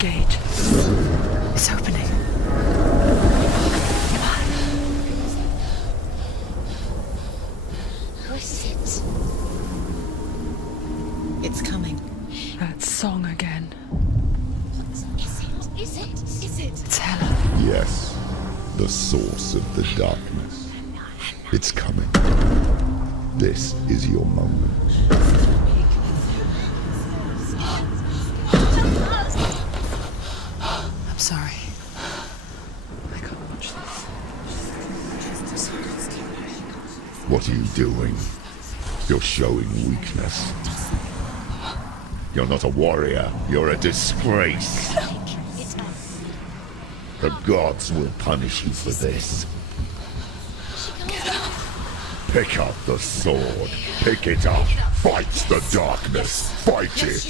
gate. It's opening. Who is it? It's coming. That song again. Is it? It's Helen. Yes, the source of the darkness. It's coming. This is your moment. I'm sorry. I can't watch this. What are you doing? You're showing weakness. You're not a warrior. You're a disgrace. The gods will punish you for this. Pick up the sword. Pick it up. Fight the darkness. Fight it.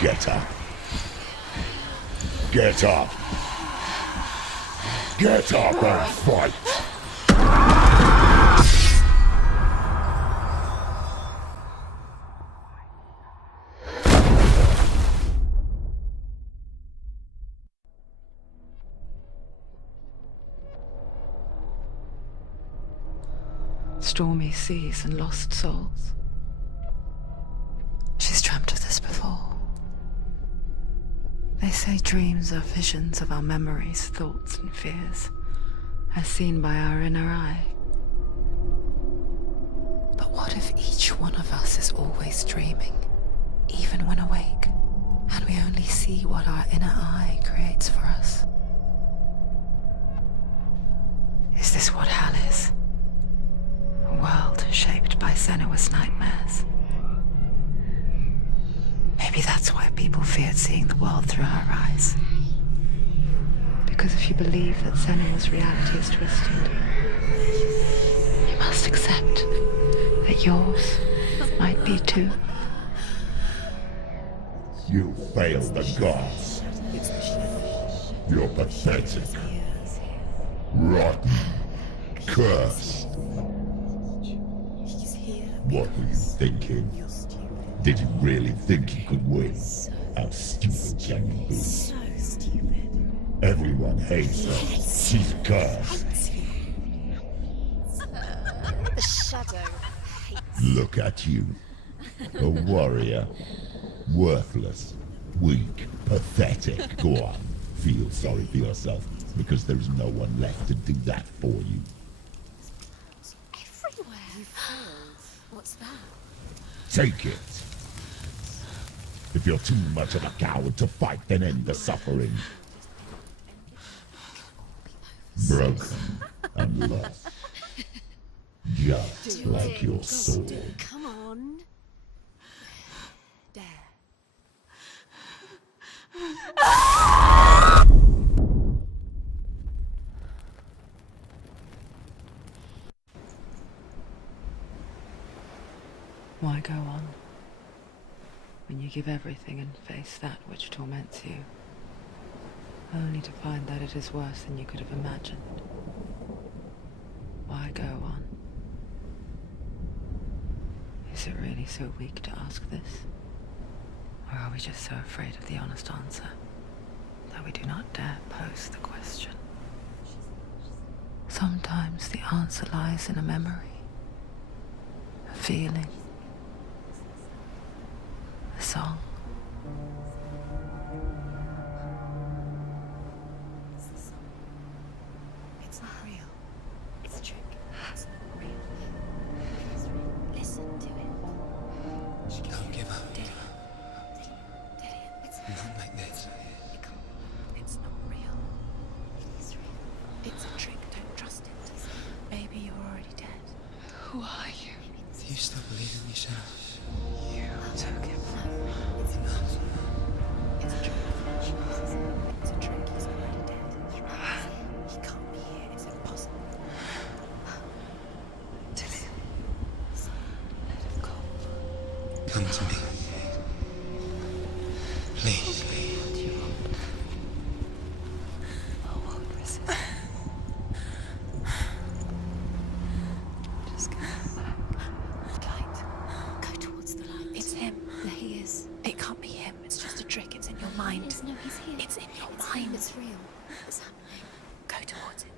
Get up. Get up. Get up and fight. Stormy seas and lost souls. She's dreamt of this before. They say dreams are visions of our memories, thoughts and fears, as seen by our inner eye. But what if each one of us is always dreaming, even when awake, and we only see what our inner eye creates for us? Is this what hell is? A world shaped by Senua's nightmares. Maybe that's why people feared seeing the world through her eyes. Because if you believe that Senua's reality is twisted, you must accept that yours might be too. You failed the gods. You're pathetic. Rotten. Cursed. What were you thinking? Did you really think you could win? How stupid can you be? So stupid. Everyone hates her. She's cursed. The shadow hates. Look at you. A warrior. Worthless. Weak. Pathetic. Go on. Feel sorry for yourself, because there's no one left to do that for you. Everywhere. You failed. What's that? Take it. If you're too much of a coward to fight, then end the suffering. Broken and lost. Just like your sword. Come on. There. Why go on when you give everything and face that which torments you, only to find that it is worse than you could have imagined? Why go on? Is it really so weak to ask this? Or are we just so afraid of the honest answer that we do not dare pose the question? Sometimes the answer lies in a memory, a feeling, a song. It's not real. It's a trick. It's not real. It's real. Listen to it. Don't give up. Did it? It's Not like this. it can't. It's not real. It is real. It's a trick. Don't trust it. Maybe you're already dead. Who are you? Do you still believe in yourself? You took him. It's enough. It's a trick. It's a trick. He's already dead. He can't be here. It's impossible. Tilly, let him go. Come to me. Please. I won't resist. Just go back. Light. Go towards the light. It's him. There he is. It can't be mine. It's real. What's happening? Go towards it.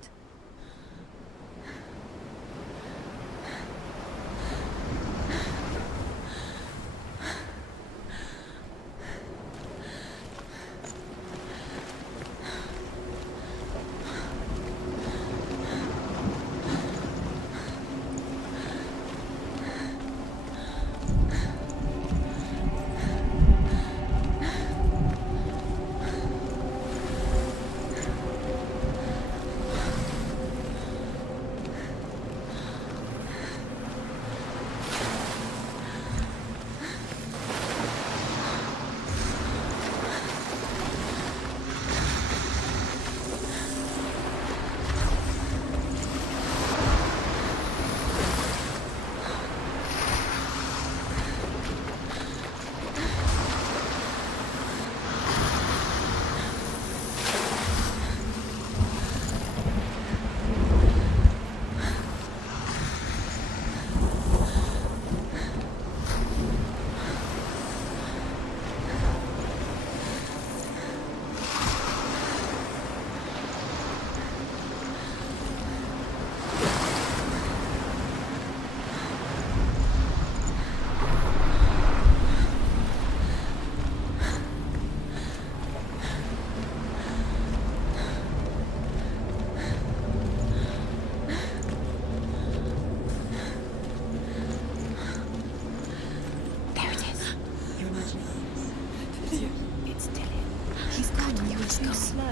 It's Dylan. He's gone. You were too slow.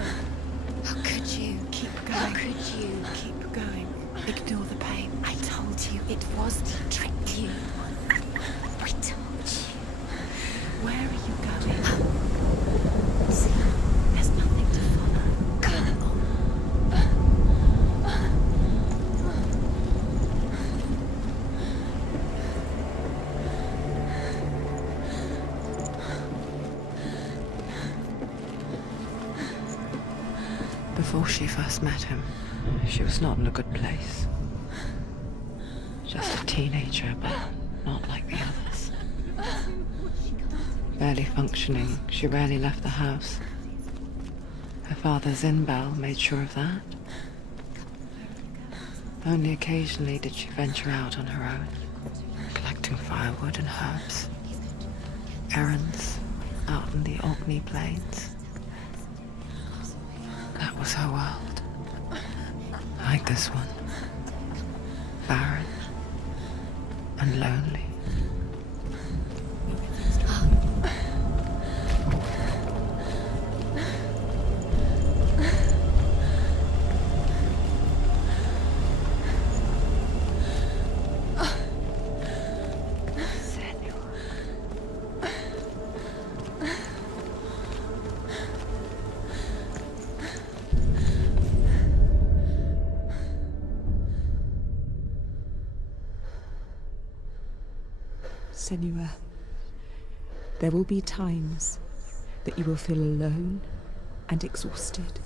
How could you? Keep going. How could you? Keep going. Ignore the pain. I told you it was to trick you. I told you. Where are you going? See, there's nothing to follow. Go on. Before she first met him, she was not in a good place. Just a teenager, but not like the others. Barely functioning, she rarely left the house. Her father's in-bell made sure of that. Only occasionally did she venture out on her own, collecting firewood and herbs. Errands out in the Orkney Plains. That was her world. Like this one. Barren and lonely. Senua, there will be times that you will feel alone and exhausted,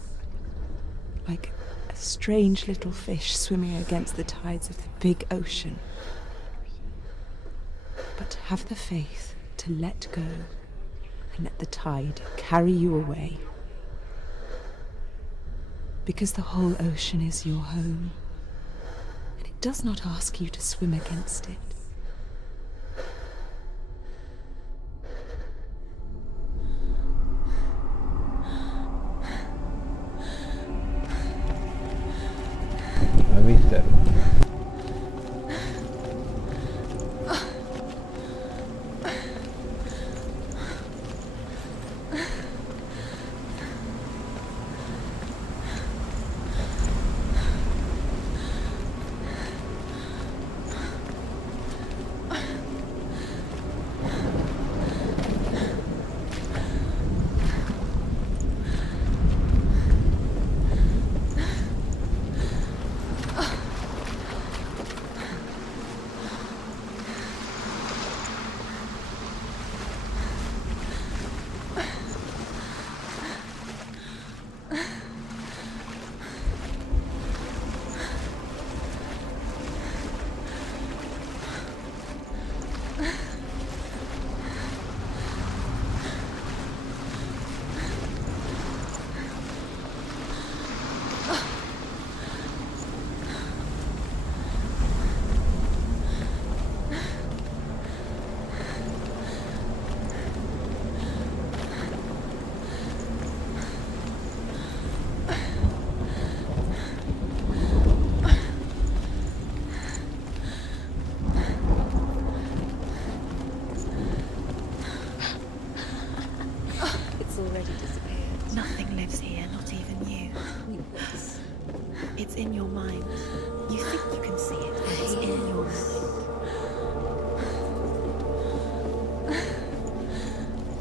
like a strange little fish swimming against the tides of the big ocean. But have the faith to let go and let the tide carry you away. Because the whole ocean is your home, and it does not ask you to swim against it. ¿Viste?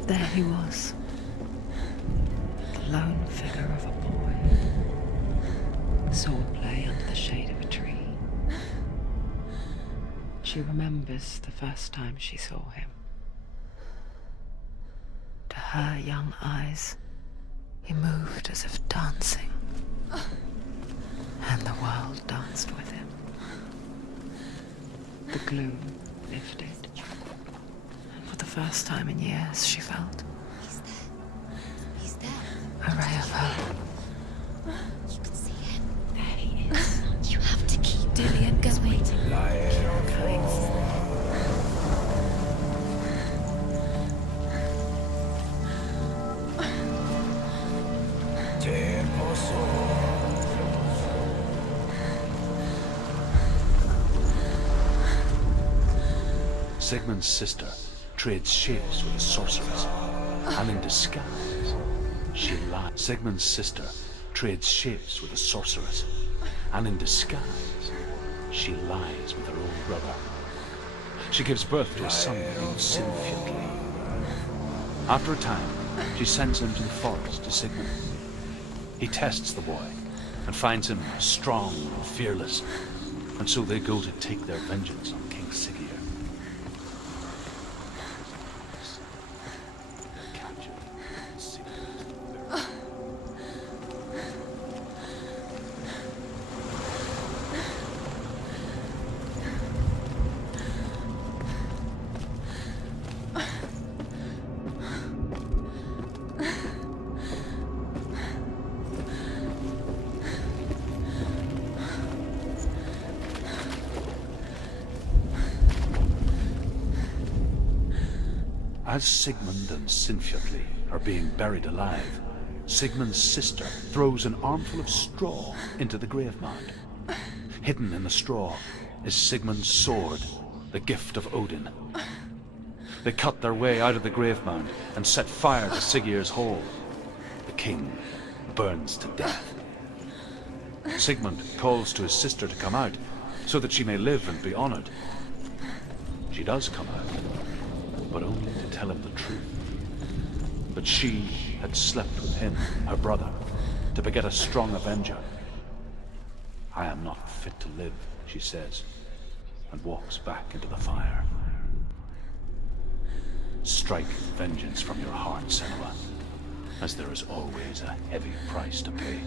There he was, the lone figure of a boy. Swordplay under the shade of a tree. She remembers the first time she saw him. To her young eyes, he moved as if dancing, and the world danced with him. The gloom lifted, and for the first time in years she felt He's there. He's there. a ray of hope. You can see him. There he is. You have to keep Dillian going. Keep going. Sigmund's sister trades shapes with a sorceress, and in disguise, she lies. Sigmund's sister trades shapes with a sorceress, and in disguise, she lies with her own brother. She gives birth to a son named Sinfjotli. After a time, she sends him to the forest to Sigmund. He tests the boy and finds him strong and fearless, and so they go to take their vengeance on King Siggeir. As Sigmund and Sinfjotli are being buried alive, Sigmund's sister throws an armful of straw into the grave mound. Hidden in the straw is Sigmund's sword, the gift of Odin. They cut their way out of the grave mound and set fire to Siggeir's hall. The king burns to death. Sigmund calls to his sister to come out so that she may live and be honored. She does come out, but only to tell him the truth. That she had slept with him, her brother, to beget a strong avenger. I am not fit to live, she says, and walks back into the fire. Strike vengeance from your heart, Senua, as there is always a heavy price to pay.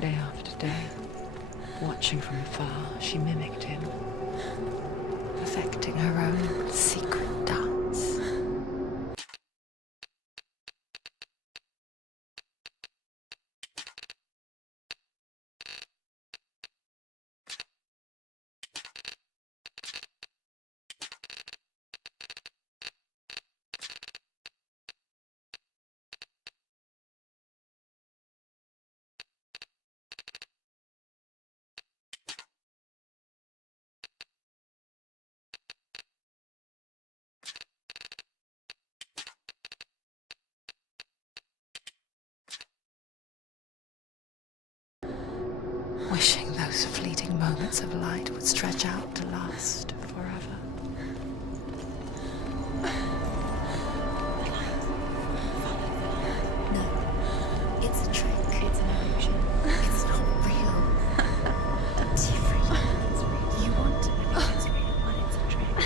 Day after day, watching from afar, she mimicked him. perfecting her own secret dance. Wishing those fleeting moments of light would stretch out to last forever. No, it's a trick. It's an illusion. It's not real. Don't you freak out. You want to believe it's real, but it's a trick.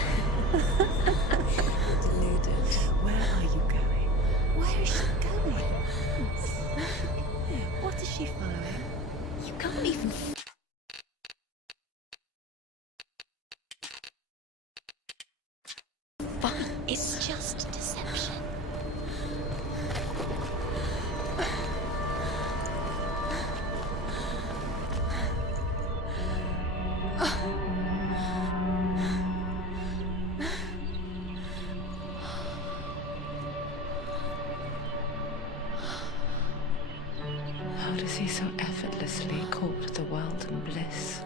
Deluded. Where are you going? Where is she going? What is she following? You can't even. Fine, it's just deception. How does he so effortlessly court the world and bliss?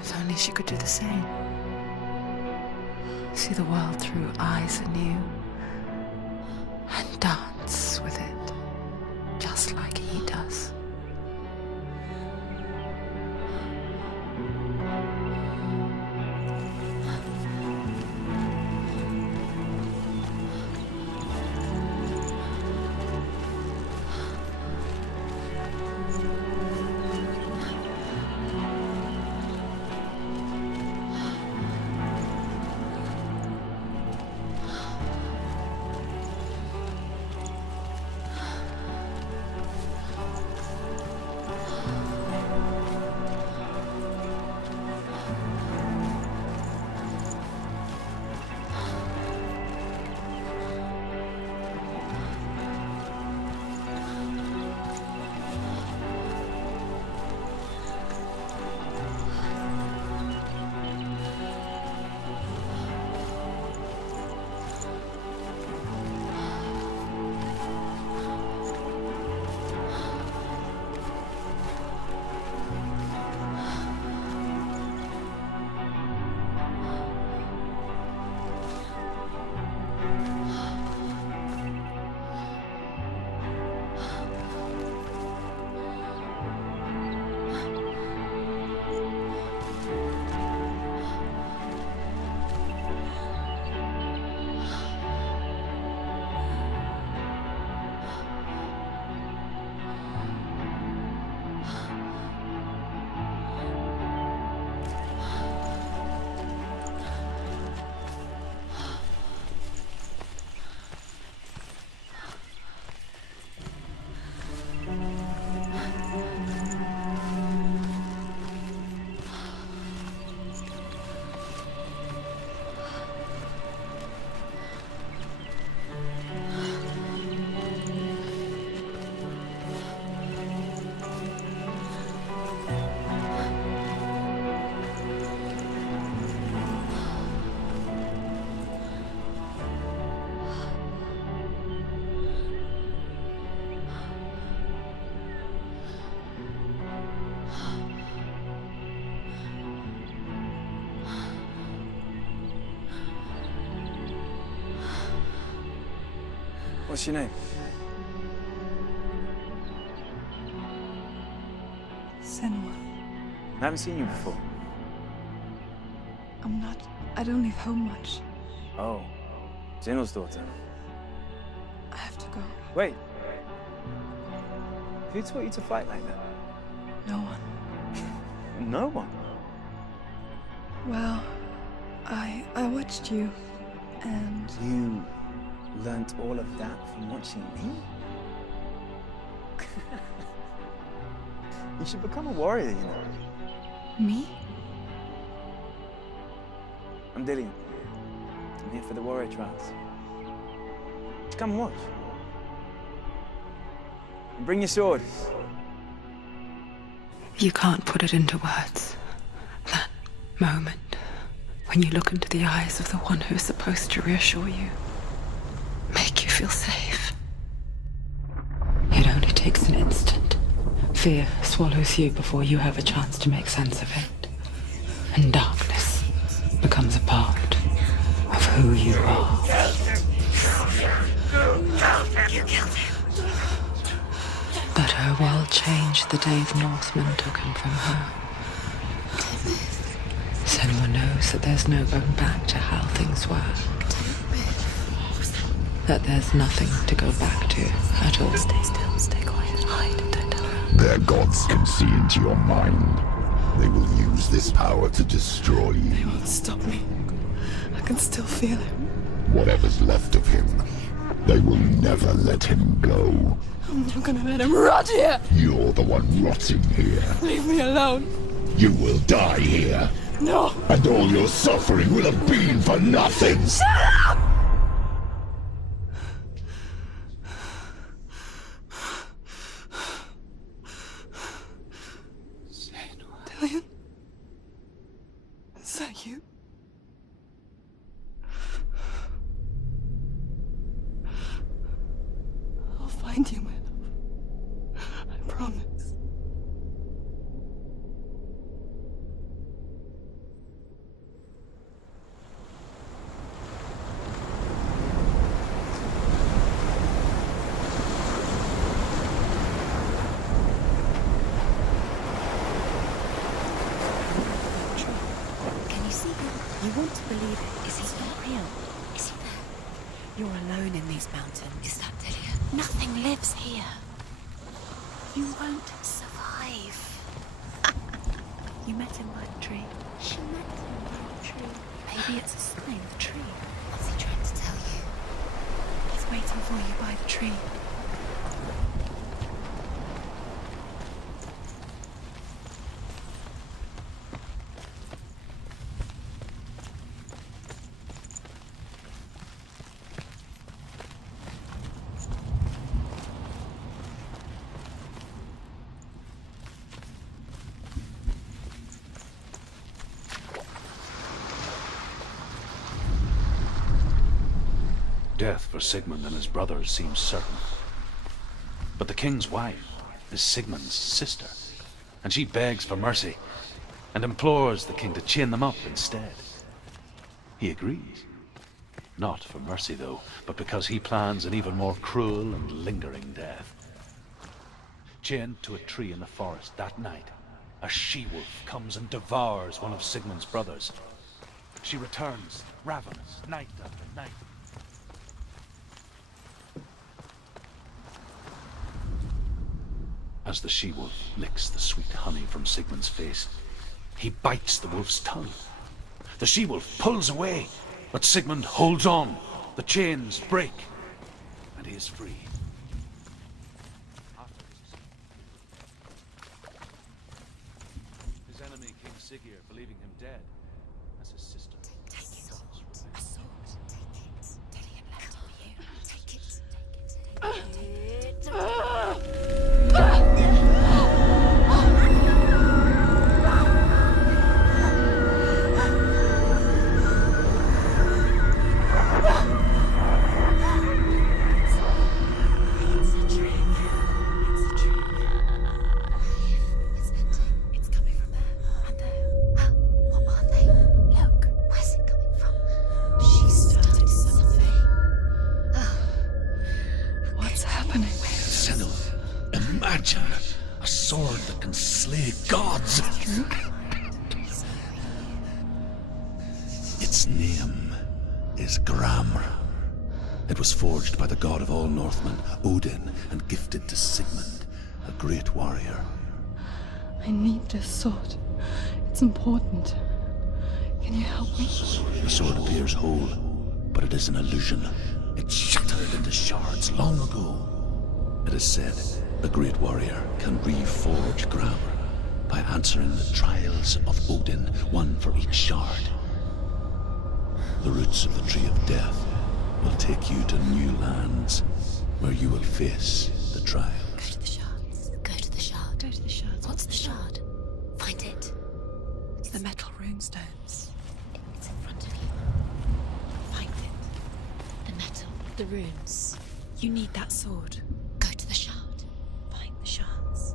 If only she could do the same. See the world through eyes anew and dance with it, just like he does. What's your name? Senua. I haven't seen you before. I don't leave home much. Oh, General's daughter. I have to go. Wait. Who taught you to fight like that? No one. No one. Well, I watched you, and You learnt all of that from watching me? You should become a warrior, you know. me? I'm Dillian. I'm here for the warrior trials. Just come and watch. And bring your sword. You can't put it into words. That moment when you look into the eyes of the one who's supposed to reassure you, make you feel safe. It only takes an instant. Fear swallows you before you have a chance to make sense of it. And darkness becomes a part of who you are. You killed him. But her world changed the day the Northmen took him from her. Senua knows that there's no going back to how things were. That there's nothing to go back to at all. Stay still, stay quiet, hide, don't tell her. Their gods can see into your mind. They will use this power to destroy you. They won't stop me. I can still feel him. Whatever's left of him, they will never let him go. I'm not gonna let him rot here! You're the one rotting here. Leave me alone! You will die here. No! And all your suffering will have been for nothing. Shut up! Dillian? Is that you? I'll find you, my love. I promise. Can you see him? You want to believe it. Is he not real? Is he there? You're alone in these mountains. Is that Dillian? Nothing lives here. You won't survive. You met him by the tree. She met him by the tree. Maybe it's a sign, the tree. What's he trying to tell you? He's waiting for you by the tree. Death for Sigmund and his brothers seems certain. But the king's wife is Sigmund's sister, and she begs for mercy and implores the king to chain them up instead. He agrees. Not for mercy, though, but because he plans an even more cruel and lingering death. Chained to a tree in the forest that night, a she-wolf comes and devours one of Sigmund's brothers. She returns, ravenous, night after night. As the she-wolf licks the sweet honey from Sigmund's face, he bites the wolf's tongue. The she-wolf pulls away, but Sigmund holds on. The chains break, and he is free. His enemy, King Siggeir, believing him dead, as his sister. Take it. A sword. Take it. Dillian left it for you. Take it. Take it. Take it. Imagine a sword that can slay gods. Its name is Gramr. It was forged by the god of all Northmen, Odin, and gifted to Sigmund, a great warrior. I need this sword. It's important. Can you help me? The sword appears whole, but it is an illusion. It shattered into shards long ago. It is said a great warrior can reforge Gramr by answering the trials of Odin, one for each shard. The roots of the tree of death will take you to new lands where you will face the trial. Go to the shards. Go to the shard. Go to the shards. What's the shard? Find it. It's the metal runestones. It's in front of you. Find it. The metal. The runes. You need that sword. Go to the shard. Find the shards.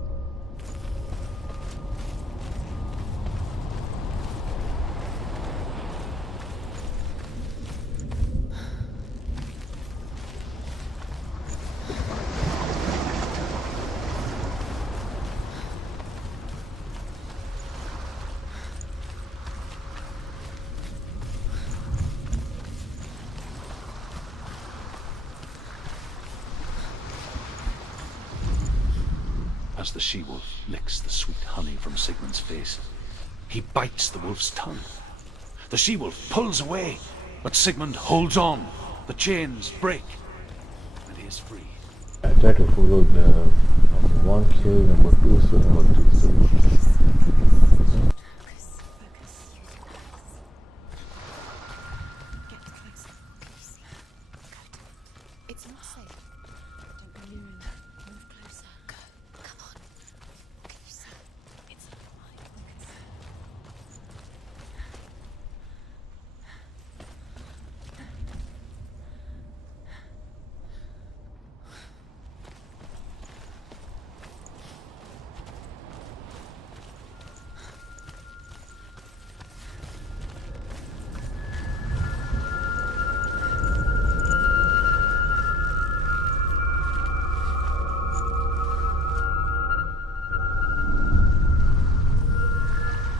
As the she-wolf licks the sweet honey from Sigmund's face, he bites the wolf's tongue. The she-wolf pulls away, but Sigmund holds on. The chains break, and he is free. I try to follow the number 1 kill, number 2 so number 3 so. Focus. Focus. Get closer. It's not safe. Don't go near him. Move closer. Go. Come on. Can you see? It's not mine. Focus.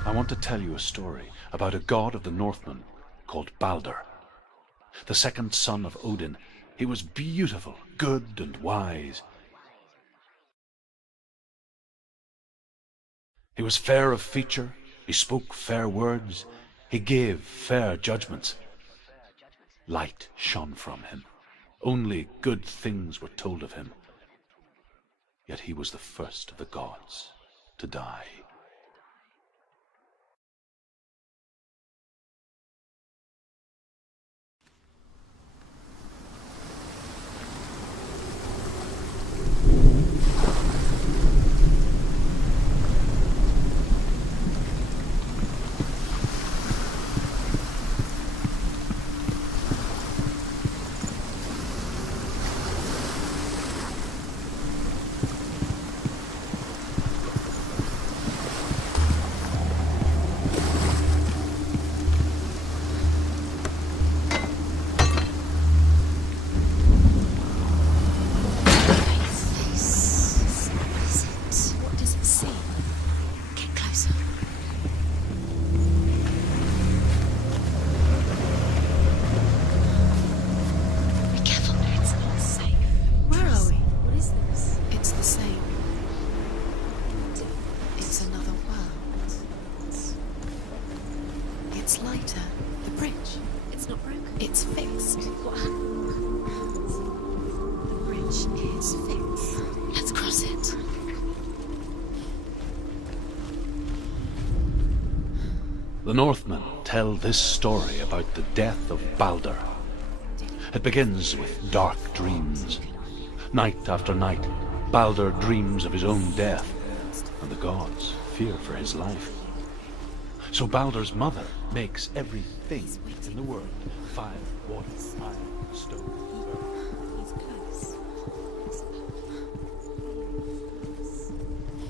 I want to tell you a story about a god of the Northmen called Balder. The second son of Odin, he was beautiful, good, and wise. He was fair of feature, he spoke fair words, he gave fair judgments. Light shone from him. Only good things were told of him. Yet he was the first of the gods to die. What does it see? Get closer. Be careful, it's not safe. Where are we? What is this? It's the same. It's another world. It's lighter. The bridge. It's not broken. It's fixed. What happened? The bridge is fixed. Let's cross it. The Northmen tell this story about the death of Balder. It begins with dark dreams. Night after night, Balder dreams of his own death, and the gods fear for his life. So Balder's mother makes everything in the world: fire, water, iron, stone. He's close.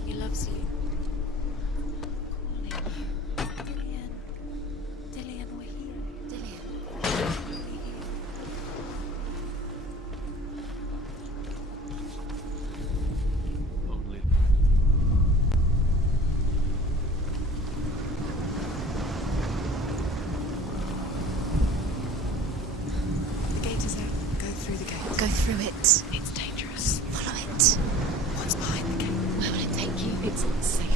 He loves you. Calling you. Dillian. Dillian, we're here. Dillian. We're here. Only The gate is out. Go through the gate. Go through it. It's dangerous. Follow it. What's behind the gate? Where will it take you? It's not safe.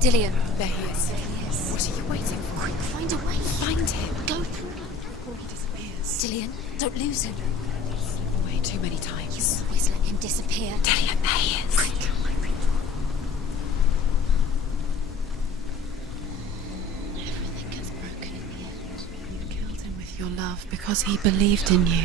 Dillian. There he is. There he is. What are you waiting for? Quick, find a way. Find him. Go through. Before he disappears. Dillian, don't lose him. Way too many times. Always let him disappear. Dillian, there he is. Quick. your love because he believed in you.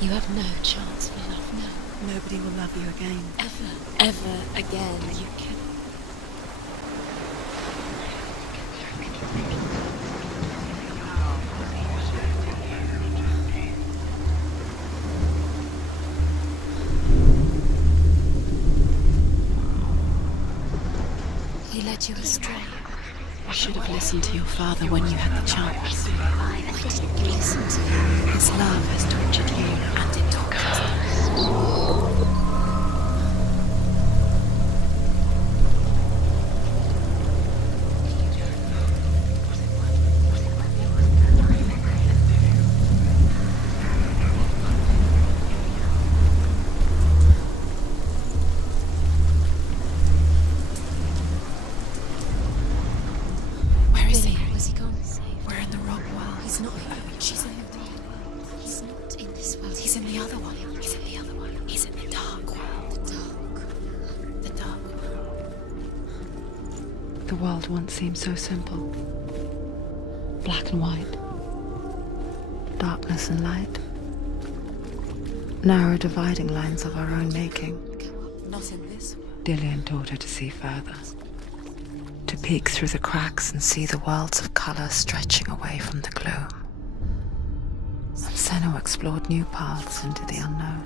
You have no chance for love now. Nobody will love you again. Ever again. You can. He led you astray. You should have listened to your father when you had the chance. Why didn't you listen to him? His love has tortured you, and it tortures us. The world once seemed so simple. Black and white. Darkness and light. Narrow dividing lines of our own making. Not in this world. Dillian taught her to see further. To peek through the cracks and see the worlds of color stretching away from the gloom. And Senna explored new paths into the unknown.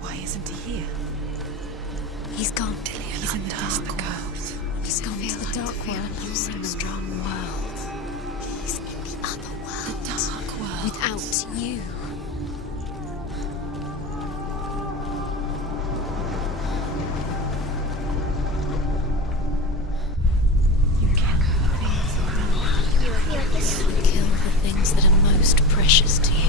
Why isn't he here? He's gone, Dillian. He's in the dark world. He's gone to the dark world. He's in the wrong world. He's in the other world. The dark world. Without you. You can't kill the things that are most precious to you.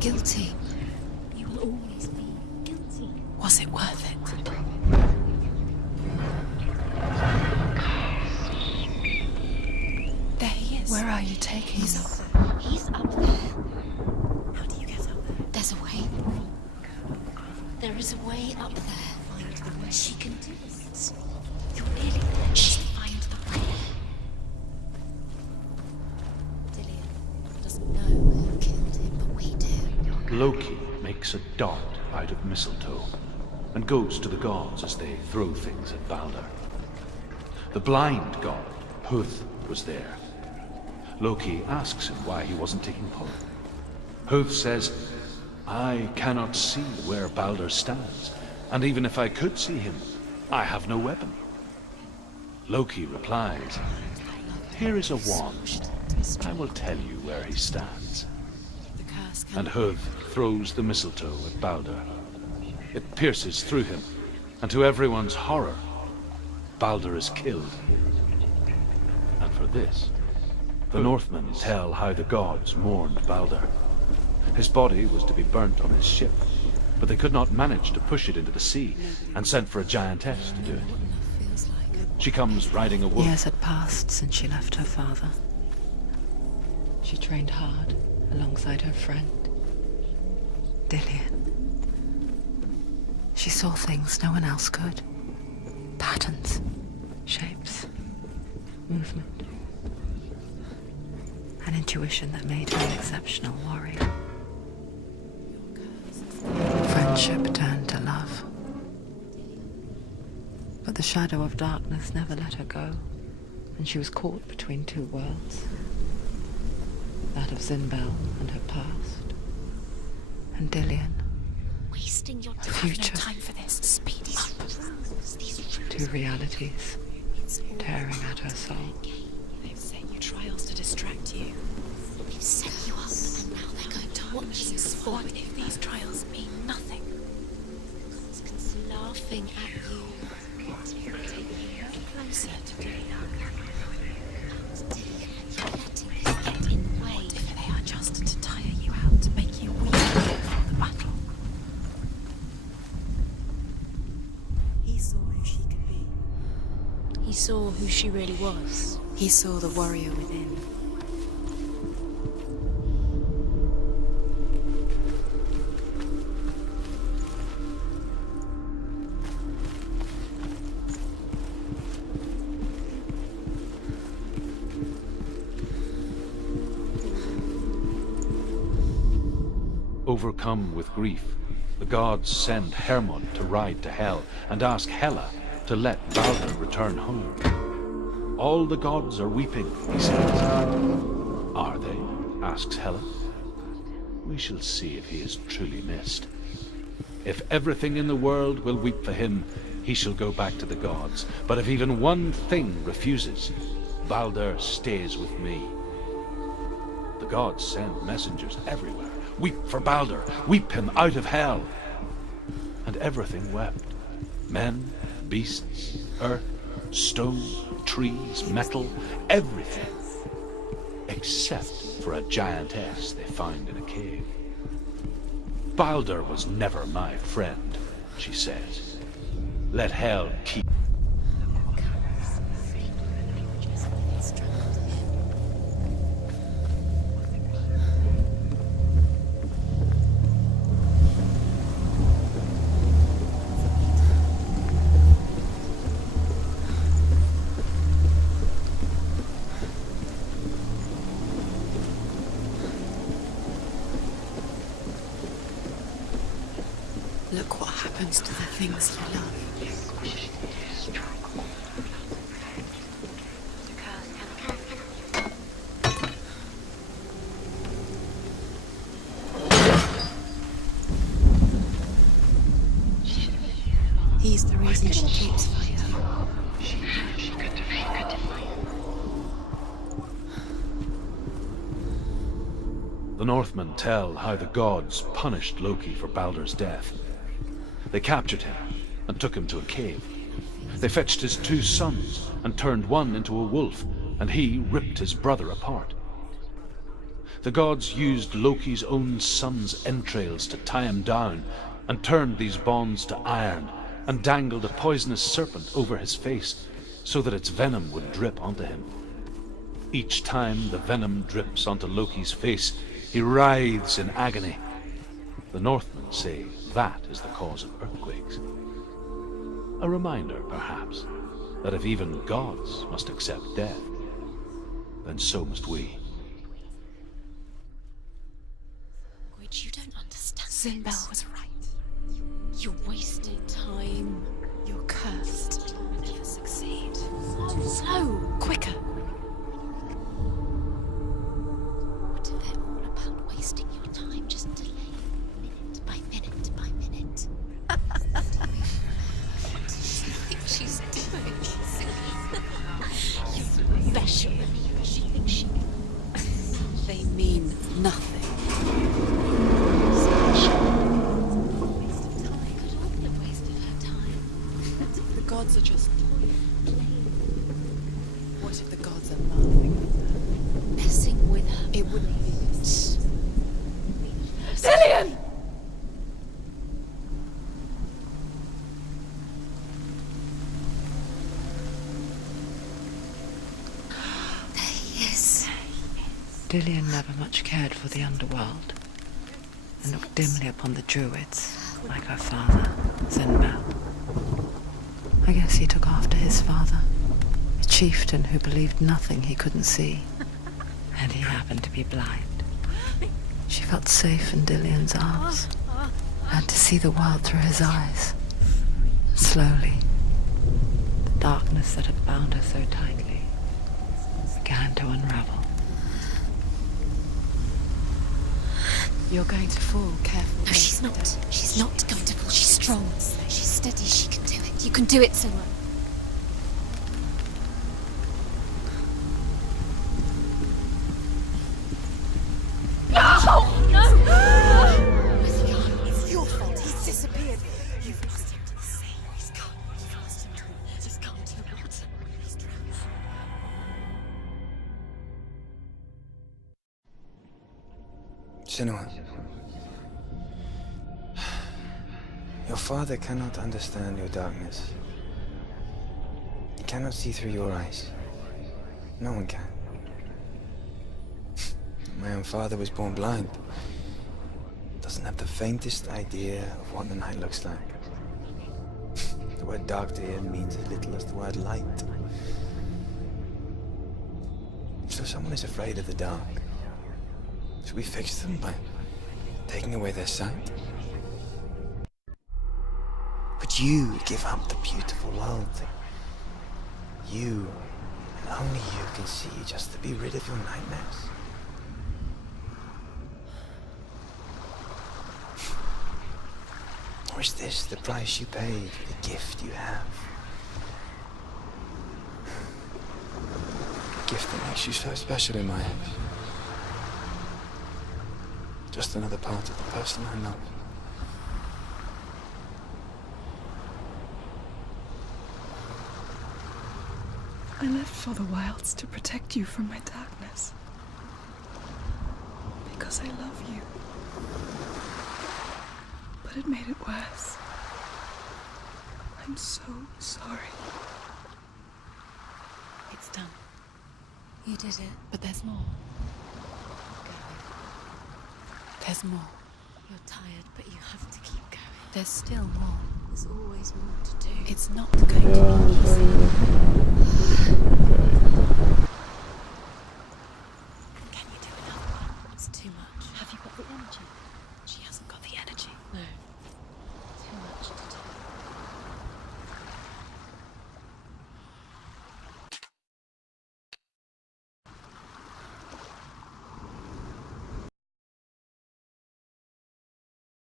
Guilty. You will always be guilty. Was it worth it? There he is. Where are you taking him? He's up there. How do you get up there? There's a way. There is a way up there. Find the way. She can do it. You're nearly there. Just find the way. Dillian doesn't know who killed him, but we do. Loki makes a dart out of mistletoe and goes to the gods as they throw things at Balder. The blind god, Huth, was there. Loki asks him why he wasn't taking part. Huth says, I cannot see where Balder stands, and even if I could see him, I have no weapon. Loki replies, here is a wand. I will tell you where he stands. And Huth throws the mistletoe at Balder. It pierces through him, and to everyone's horror, Balder is killed. And for this, the Northmen tell how the gods mourned Balder. His body was to be burnt on his ship, but they could not manage to push it into the sea, and sent for a giantess to do it. She comes riding a wolf. Years had passed since she left her father. She trained hard alongside her friend, Dillian. She saw things no one else could. Patterns, shapes, movement. An intuition that made her an exceptional warrior. Friendship turned to love. But the shadow of darkness never let her go, and she was caught between two worlds. That of Zinbel and her past, and Dillian. Wasting your The future. No time for this. Speed up. Two realities tearing at her soul. They've set you trials to distract you. They've set you up, and now they're going to watch you. What if these trials mean nothing? laughing at you. Closer to Dillian. You're letting this get in the way. What if they are just to tire you out, to make you weak before the battle? He saw who she could be. He saw who she really was. He saw the warrior within. Overcome with grief, the gods send Hermod to ride to Hell and ask Hela to let Baldur return home. All the gods are weeping, he says. Are they? Asks Hela. We shall see if he is truly missed. If everything in the world will weep for him, he shall go back to the gods. But if even one thing refuses, Baldur stays with me. The gods send messengers everywhere. Weep for Baldur, weep him out of Hell. And everything wept. Men, beasts, earth, stone, trees, metal, everything. Except for a giantess they found in a cave. Baldur was never my friend, she says. Let Hell keep. Look what happens to the things you love. He's the reason she keeps fighting. The Northmen tell how the gods punished Loki for Baldur's death. They captured him and took him to a cave. They fetched his 2 sons and turned one into a wolf, and he ripped his brother apart. The gods used Loki's own son's entrails to tie him down and turned these bonds to iron and dangled a poisonous serpent over his face so that its venom would drip onto him. Each time the venom drips onto Loki's face, he writhes in agony. The Northmen say that is the cause of earthquakes. A reminder, perhaps, that if even gods must accept death, then so must we. Which you don't understand. Sinbel was right. You're wasting time. You're cursed. You'll never succeed. So, quicker. What if they're all about wasting your time, just delaying minute by minute by minute? What does she think she's doing? You special. She thinks she... They mean nothing. The gods are just what if the gods are laughing with her? Messing with her. It wouldn't be this. Dillian! There he is. Dillian never much cared for the underworld and looked dimly upon the druids, like her father, Sinbel. I guess he took after his father, a chieftain who believed nothing he couldn't see, and he happened to be blind. She felt safe in Dillian's arms, learned to see the world through his eyes. Slowly, the darkness that had bound her so tightly began to unravel. You're going to fall, careful. No, she's not. She's not going to fall. She's strong. She's steady. She can do it. You can do it, Sinbel. It's your fault. He's disappeared. You've lost him to the sea. Senua, your father cannot understand your darkness. He cannot see through your eyes. No one can. My own father was born blind. Doesn't have the faintest idea of what the night looks like. The word dark to him means as little as the word light. So someone is afraid of the dark. Should we fix them by taking away their sight? Would you give up the beautiful world that you, and only you, can see just to be rid of your nightmares? Or is this the price you pay for the gift you have? A gift that makes you so special in my eyes. Just another part of the person I love. I left for the wilds to protect you from my darkness. Because I love you. But it made it worse. I'm so sorry. It's done. You did it. But there's more. There's more. You're tired, but you have to keep going. There's still more. There's always more to do. It's not going to be easy.